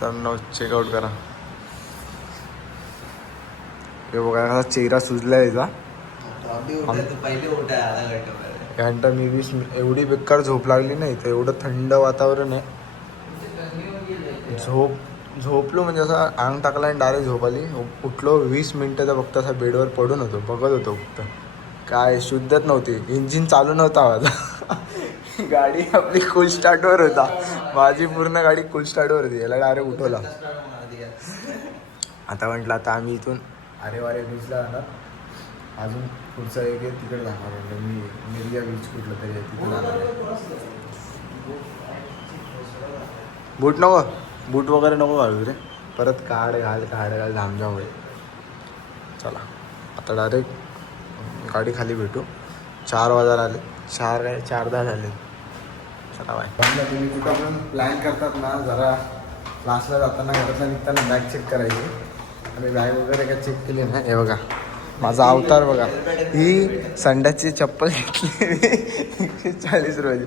तर चेकआउट करा. हे बघा कसा चेहरा सुजला याचा. घंटा मी 20 एवढी बेकार झोप लागली नाही तर एवढं थंड वातावरण आहे. झोपलो म्हणजे असं अंग टाकला आणि डायरेक्ट झोप आली. उठलो 20 मिनिटाचा फक्त असा बेडवर पडून होतो, बघत होतो फक्त. काय शुद्धच नव्हती, इंजिन चालू नव्हता माझा. गाडी आपली फुल स्टार्टवर होता, माझी पूर्ण गाडी फुल स्टार्टवर होती. याला डायरेक्ट उठवला. आता म्हटलं आता आम्ही इथून वारे बीचला जाणार. अजून पुढचा एक आहे तिकडे जाणार. म्हणजे मी मिर्जा बीच कुठलं तरी आहे तिकडे जाणार. बूट नको, बूट वगैरे नको घालू रे, परत काढ घाल झामझाम होईल. चला आता डायरेक्ट गाडी खाली भेटू. 4 वाजायला आले, 4:10 झाले. चला बाय. तुम्ही कुठं पण प्लॅन करतात ना, जरा क्लासला जाताना घरातला निघताना बॅग चेक करायची. आणि बॅग वगैरे काय चेक केली ना. हे बघा माझा अवतार बघा. ही संडासची चप्पल घेतली 140 रुपयाची.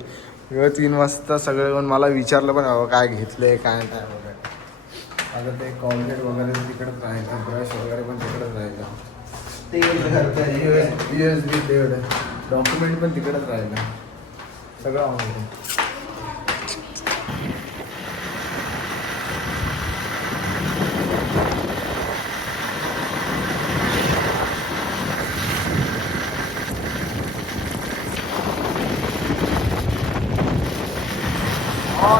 3 वाजता सगळे येऊन मला विचारलं पण बाबा काय घेतलंय काय नाही वगैरे. आता ते कॉलगेट वगैरे तिकडेच राहायचं, ब्रश वगैरे पण तिकडेच राहायचं. USB तेवढं डॉक्युमेंट पण तिकडेच राहिलं, सगळं ऑनलाईन.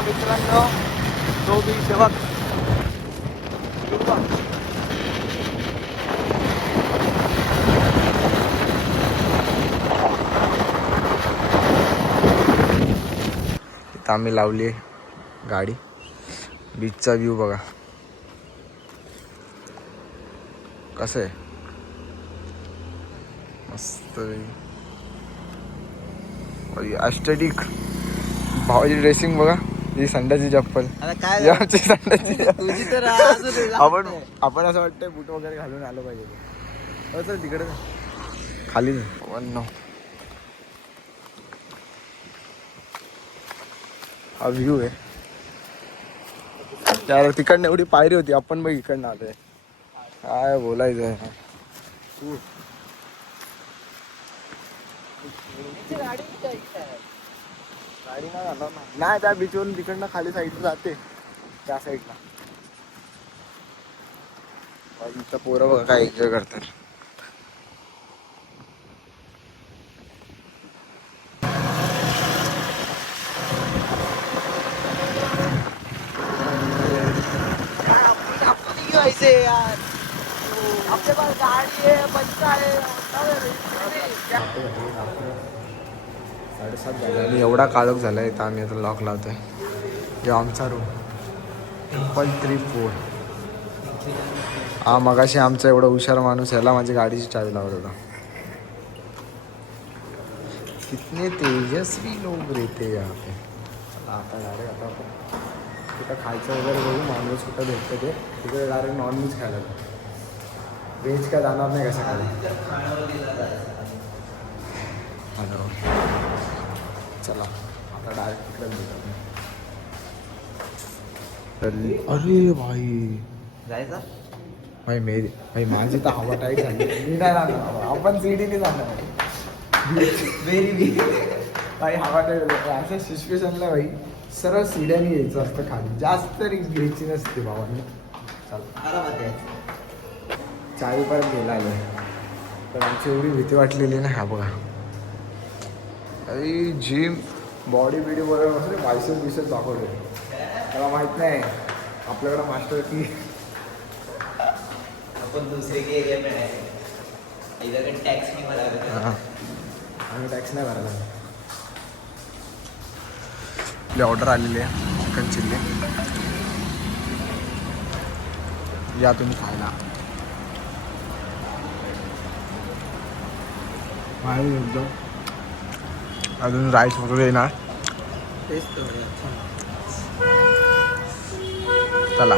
मित्रांनो तो बीच आहे बघ. इथं आम्ही लावली गाडी. बीचचा व्ह्यू बघा कसं आहे, मस्त. ॲस्थेटिक. भावाची ड्रेसिंग बघा. ही संडाची चप्पल, आमची संडाची. आपण असं वाटतंय बूट वगैरे घालून आलो पाहिजे. चल तिकडे खाली हा व्ह्यू आहे. त्यावर तिकडनं एवढी पायरी होती, आपण बघ इकडनं आलोय. काय बोलायचं. गाडी नाही जाणार ना. नाही त्या बीचवरून तिकडनं खाली साईडला जाते, त्या साईडला. इथं पोरं बघा काय एन्जॉय करतात. आणि एवढा काळोख झाला आहे तर आम्ही आता लॉक लावतोय. जो आमचा रूम 334. हा मगाशी आमचा एवढा हुशार माणूस याला माझी गाडीची चावी लावत होता. कितने तेजस्वी लोग रहते यहाँ पे. आता डायरेक्ट आता कुठं खायचं वगैरे बघू. नॉनव्हेज कुठं भेटतं ते तिकडे डायरेक्ट नॉनव्हेज खायला जाऊ. व्हेज काय जाणार नाही कसं खायला. चला आता डायरेक्ट तिकडे भेटू. अरे भाई जायचं भाई माझी तर हवा टाईट झाली. मी नाही जाणार, आपण सीडीने जाणार. भाई हवा टाईट. अशा सिच्युएशनला भाई सरळ सीड्याने यायचं असतं खाली, जास्त रिस्क घ्यायची नसते भावाने. चला चावी परत गेला आलो. तर आमची एवढी भीती वाटलेली ना. हा बघा अरे जिम बॉडी बिडी बरोबर असं बायसेप बिसेप दाखवले. मला माहित नाही आपल्याकडं मास्टर की आपण दुसरे की एरिया पण आहे. इधर टॅक्स नाही भरायला. हां आम्ही टॅक्स नाही भरायला. आपली ऑर्डर आलेली आहे चिकन चिल्ली. या तुम्ही खायला. अजून राईस वगैरे येणार. चला